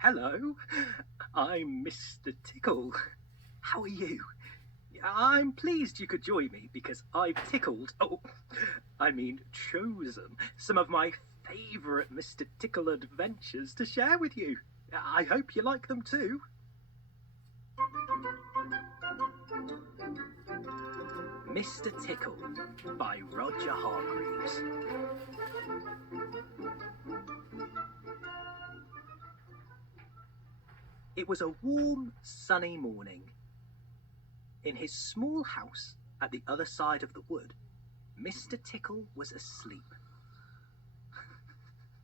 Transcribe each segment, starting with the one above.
Hello, I'm Mr. Tickle. How are you? I'm pleased you could join me because I've chosen some of my favourite Mr. Tickle adventures to share with you. I hope you like them too. Mr. Tickle by Roger Hargreaves. It was a warm, sunny morning. In his small house at the other side of the wood, Mr. Tickle was asleep.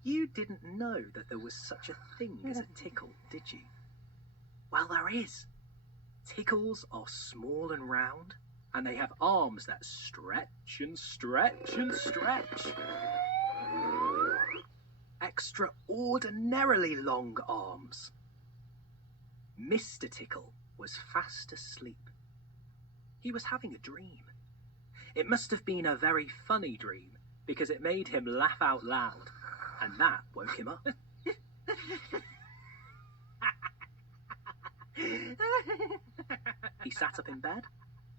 You didn't know that there was such a thing as a tickle, did you? Well, there is. Tickles are small and round, and they have arms that stretch and stretch and stretch. Extraordinarily long arms. Mr. Tickle was fast asleep. He was having a dream. It must have been a very funny dream because it made him laugh out loud, and that woke him up. He sat up in bed,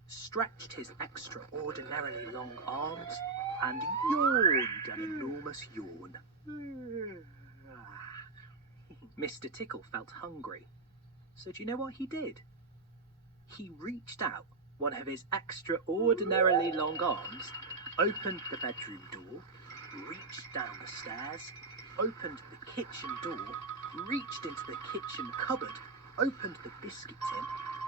stretched his extraordinarily long arms, and yawned an enormous yawn. Mr. Tickle felt hungry, so do you know what he did? He reached out one of his extraordinarily long arms, opened the bedroom door, reached down the stairs, opened the kitchen door, reached into the kitchen cupboard, opened the biscuit tin,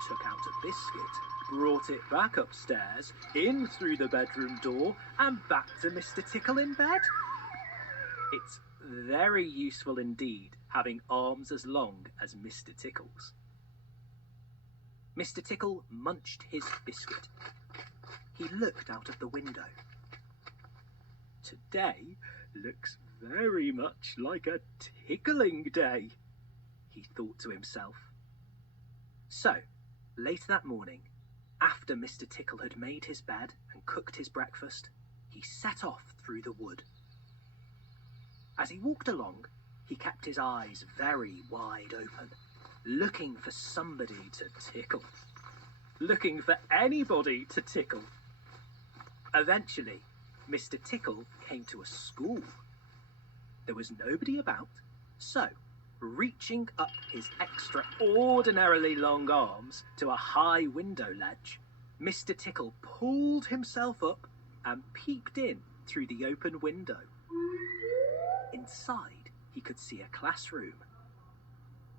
took out a biscuit, brought it back upstairs, in through the bedroom door, and back to Mr. Tickle in bed. It's very useful indeed, having arms as long as Mr. Tickle's. Mr. Tickle munched his biscuit. He looked out of the window. Today looks very much like a tickling day, he thought to himself. So, later that morning, after Mr. Tickle had made his bed and cooked his breakfast, he set off through the wood. As he walked along, he kept his eyes very wide open, looking for somebody to tickle, looking for anybody to tickle. Eventually, Mr. Tickle came to a school. There was nobody about, so, reaching up his extraordinarily long arms to a high window ledge, Mr. Tickle pulled himself up and peeked in through the open window. Inside, he could see a classroom.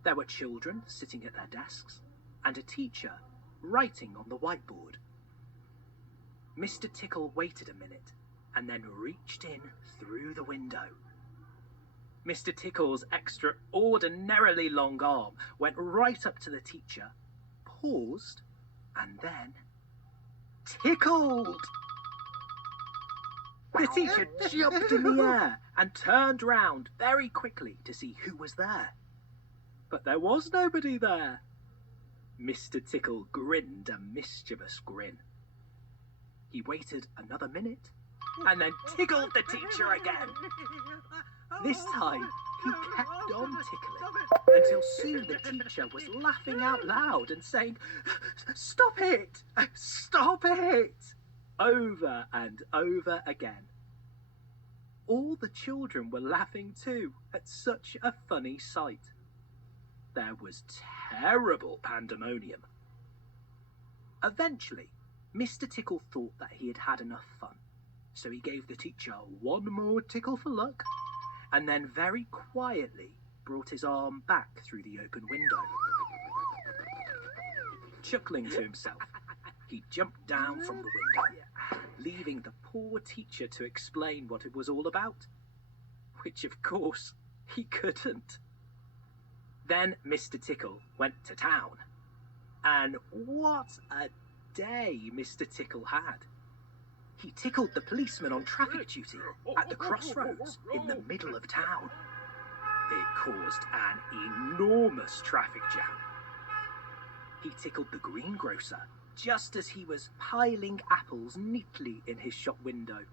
There were children sitting at their desks, and a teacher writing on the whiteboard. Mr. Tickle waited a minute, and then reached in through the window. Mr. Tickle's extraordinarily long arm went right up to the teacher, paused, and then tickled. The teacher jumped in the air and turned round very quickly to see who was there. But there was nobody there. Mr. Tickle grinned a mischievous grin. He waited another minute and then tickled the teacher again. This time, he kept on tickling until soon the teacher was laughing out loud and saying, "Stop it! Stop it!" over and over again. All the children were laughing too at such a funny sight. There was terrible pandemonium. Eventually, Mr. Tickle thought that he had had enough fun, so he gave the teacher one more tickle for luck, and then very quietly brought his arm back through the open window. Chuckling to himself, he jumped down from the window, leaving the poor teacher to explain what it was all about, which of course he couldn't. Then Mr. Tickle went to town, and what a day Mr. Tickle had. He tickled the policeman on traffic duty at the crossroads in the middle of town. It caused an enormous traffic jam. He tickled the greengrocer just as he was piling apples neatly in his shop window.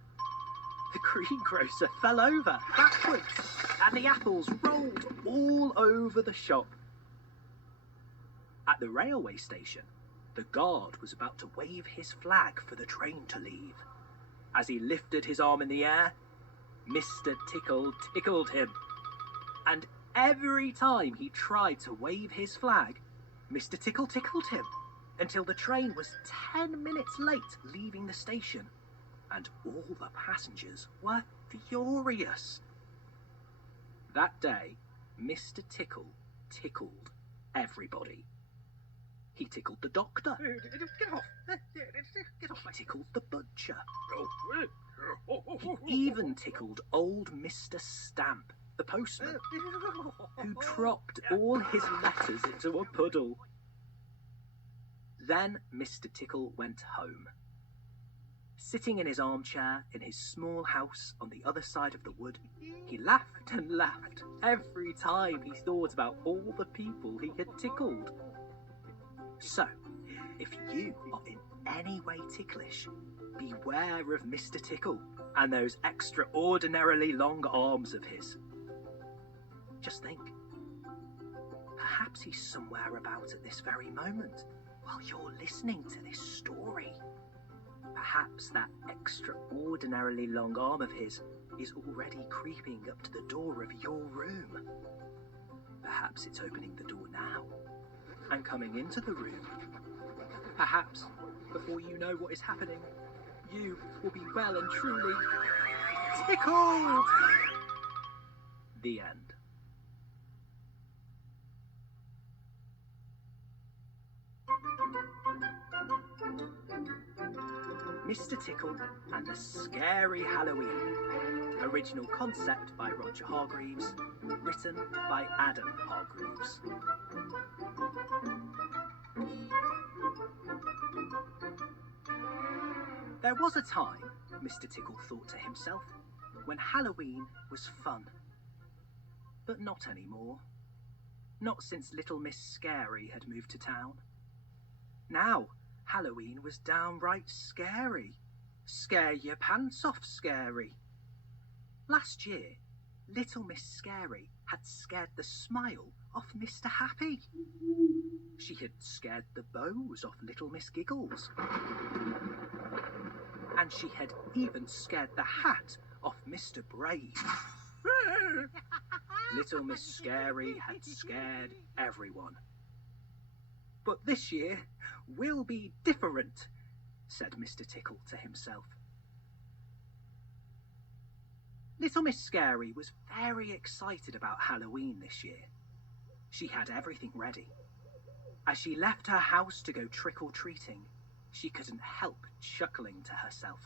The greengrocer fell over backwards, and the apples rolled all over the shop. At the railway station, the guard was about to wave his flag for the train to leave. As he lifted his arm in the air, Mr. Tickle tickled him. And every time he tried to wave his flag, Mr. Tickle tickled him, until the train was 10 minutes late leaving the station, and all the passengers were furious. That day, Mr. Tickle tickled everybody. He tickled the doctor. Get off! Get off! He tickled the butcher. He even tickled old Mr. Stamp, the postman, who dropped all his letters into a puddle. Then Mr. Tickle went home. Sitting in his armchair in his small house on the other side of the wood, he laughed and laughed every time he thought about all the people he had tickled. So, if you are in any way ticklish, beware of Mr. Tickle and those extraordinarily long arms of his. Just think, perhaps he's somewhere about at this very moment while you're listening to this story. Perhaps that extraordinarily long arm of his is already creeping up to the door of your room. Perhaps it's opening the door now and coming into the room. Perhaps, before you know what is happening, you will be well and truly tickled. The end. Mr. Tickle and the Scary Halloween. Original concept by Roger Hargreaves. Written by Adam Hargreaves. There was a time, Mr. Tickle thought to himself, when Halloween was fun. But not anymore. Not since little Miss Scary had moved to town. Now, Halloween was downright scary. Scare your pants off scary. Last year, little Miss Scary had scared the smile off Mr. Happy. She had scared the bows off little Miss Giggles. And she had even scared the hat off Mr. Brave. Little Miss Scary had scared everyone. But this year will be different, said Mr. Tickle to himself. Little Miss Scary was very excited about Halloween this year. She had everything ready. As she left her house to go trick-or-treating, she couldn't help chuckling to herself.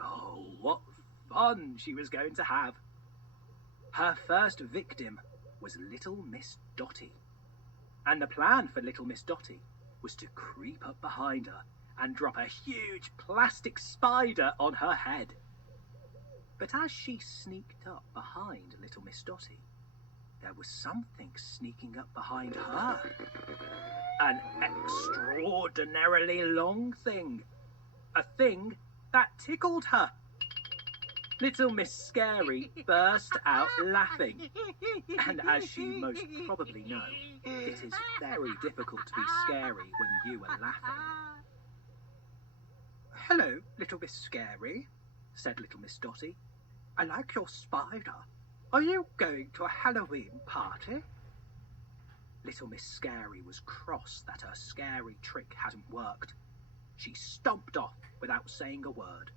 Oh, what fun she was going to have. Her first victim was little Miss Dotty. And the plan for little Miss Dotty was to creep up behind her and drop a huge plastic spider on her head. But as she sneaked up behind little Miss Dotty, there was something sneaking up behind her. An extraordinarily long thing. A thing that tickled her. Little Miss Scary burst out laughing. And as she most probably know, it is very difficult to be scary when you are laughing. Hello, little Miss Scary, said little Miss Dotty. I like your spider. Are you going to a Halloween party? Little Miss Scary was cross that her scary trick hadn't worked. She stomped off without saying a word.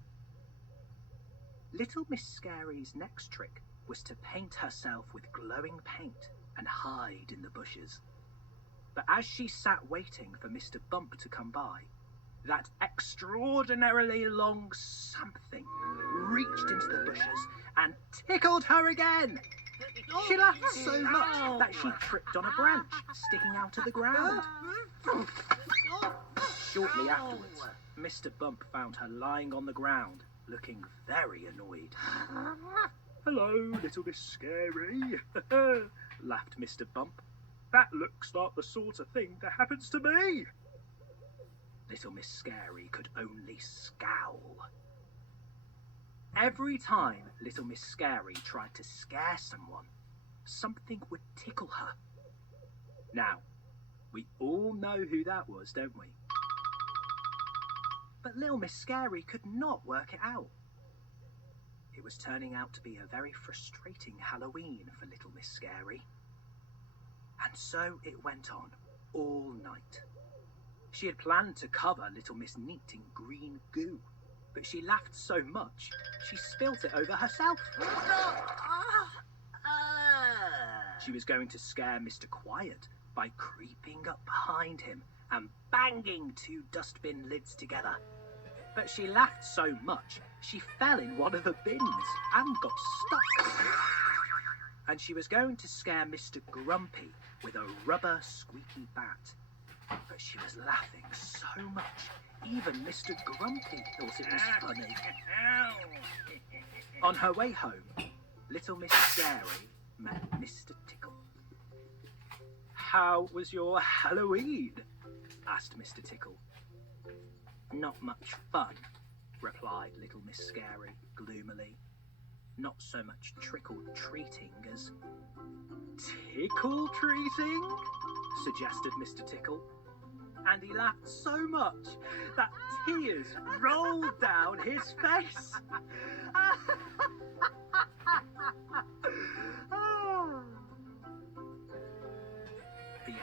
Little Miss Scary's next trick was to paint herself with glowing paint and hide in the bushes. But as she sat waiting for Mr. Bump to come by, that extraordinarily long something reached into the bushes and tickled her again. She laughed so much that she tripped on a branch sticking out of the ground. Shortly afterwards, Mr. Bump found her lying on the ground, looking very annoyed. Hello, little Miss Scary, laughed Mr. Bump. That looks like the sort of thing that happens to me. Little Miss Scary could only scowl. Every time little Miss Scary tried to scare someone, something would tickle her. Now, we all know who that was, don't we? But little Miss Scary could not work it out. It was turning out to be a very frustrating Halloween for little Miss Scary. And so it went on all night. She had planned to cover little Miss Neat in green goo, but she laughed so much she spilt it over herself. She was going to scare Mr. Quiet by creeping up behind him and banging 2 dustbin lids together. But she laughed so much she fell in one of the bins and got stuck. And she was going to scare Mr. Grumpy with a rubber squeaky bat. But she was laughing so much, even Mr. Grumpy thought it was funny. On her way home, little Miss Scary met Mr. Tickle. "How was your Halloween?" asked Mr. Tickle. "Not much fun," replied little Miss Scary gloomily. "Not so much trick-or-treating as..." "Tickle-treating?" suggested Mr. Tickle. And he laughed so much that tears rolled down his face. The end.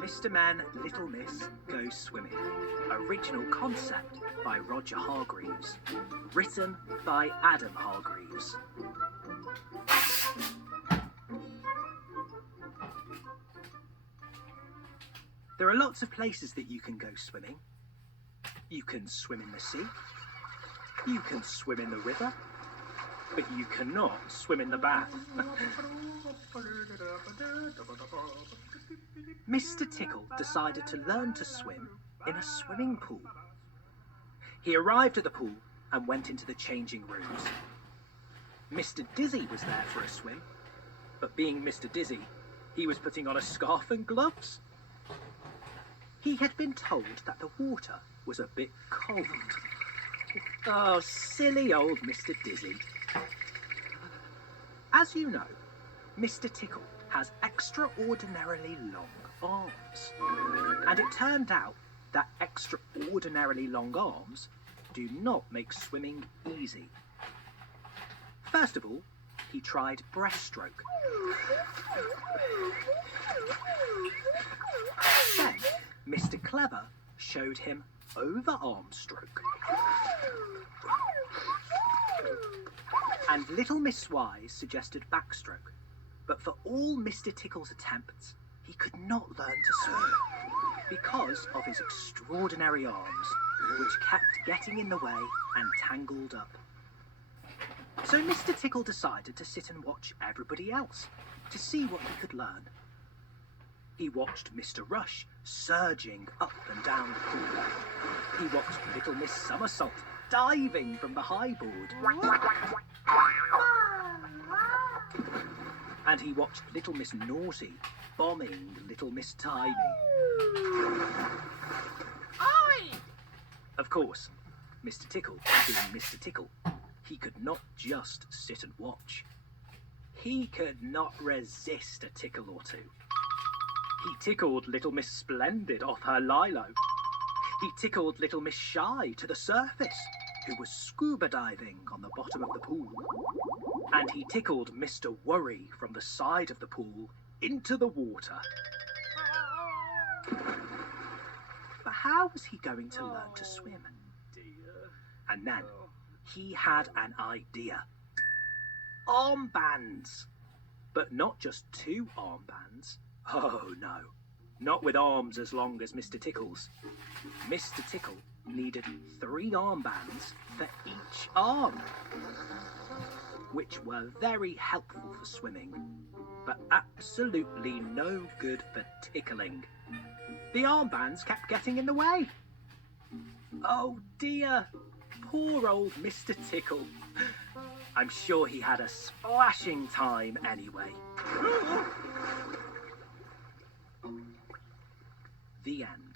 Mr. Men, Little Miss Go Swimming. Original concept by Roger Hargreaves. Written by Adam Hargreaves. There are lots of places that you can go swimming. You can swim in the sea. You can swim in the river. But you cannot swim in the bath. Mr. Tickle decided to learn to swim in a swimming pool. He arrived at the pool and went into the changing rooms. Mr. Dizzy was there for a swim, but being Mr. Dizzy, he was putting on a scarf and gloves. He had been told that the water was a bit cold. Oh, silly old Mr. Dizzy. As you know, Mr. Tickle has extraordinarily long arms. And it turned out that extraordinarily long arms do not make swimming easy. First of all, he tried breaststroke. Then, Mr. Clever showed him overarm stroke. And Little Miss Wise suggested backstroke. But for all Mr. Tickle's attempts, he could not learn to swim because of his extraordinary arms, which kept getting in the way and tangled up. So Mr. Tickle decided to sit and watch everybody else to see what he could learn. He watched Mr. Rush surging up and down the pool. He watched Little Miss Somersault diving from the high board. And he watched Little Miss Naughty bombing Little Miss Tiny. Oi! Of course, Mr. Tickle, being Mr. Tickle, he could not just sit and watch. He could not resist a tickle or two. He tickled Little Miss Splendid off her lilo. He tickled Little Miss Shy to the surface, who was scuba diving on the bottom of the pool. And he tickled Mr. Worry from the side of the pool into the water. But how was he going to learn to swim? Dear. And then he had an idea. Armbands! But not just 2 armbands. Oh no, not with arms as long as Mr. Tickle's. Mr. Tickle needed 3 armbands for each arm, which were very helpful for swimming, but absolutely no good for tickling. The armbands kept getting in the way. Oh dear, poor old Mr. Tickle. I'm sure he had a splashing time anyway. The end.